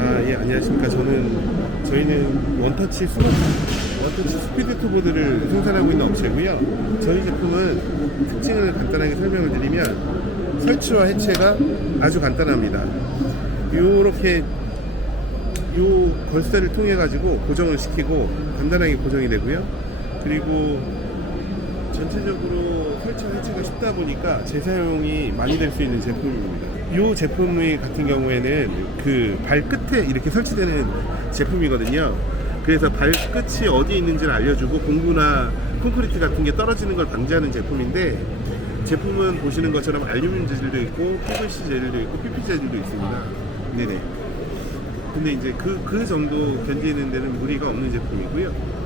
예, 안녕하십니까. 저희는 원터치 스피드 투보드를 생산하고 있는 업체고요. 저희 제품은 특징을 간단하게 설명을 드리면 설치와 해체가 아주 간단합니다. 요렇게 요 걸쇠를 통해 가지고 고정을 시키고 간단하게 고정이 되고요. 그리고 전체적으로 설치와 해체가 쉽다 보니까 재사용이 많이 될 수 있는 제품입니다. 이 제품 같은 경우에는 그 발끝에 이렇게 설치되는 제품이거든요. 그래서 발끝이 어디에 있는지를 알려주고 공구나 콘크리트 같은 게 떨어지는 걸 방지하는 제품인데, 제품은 보시는 것처럼 알루미늄 재질도 있고 PVC 재질도 있고 PP 재질도 있습니다. 네네. 근데 이제 그 정도 견디는 데는 무리가 없는 제품이고요.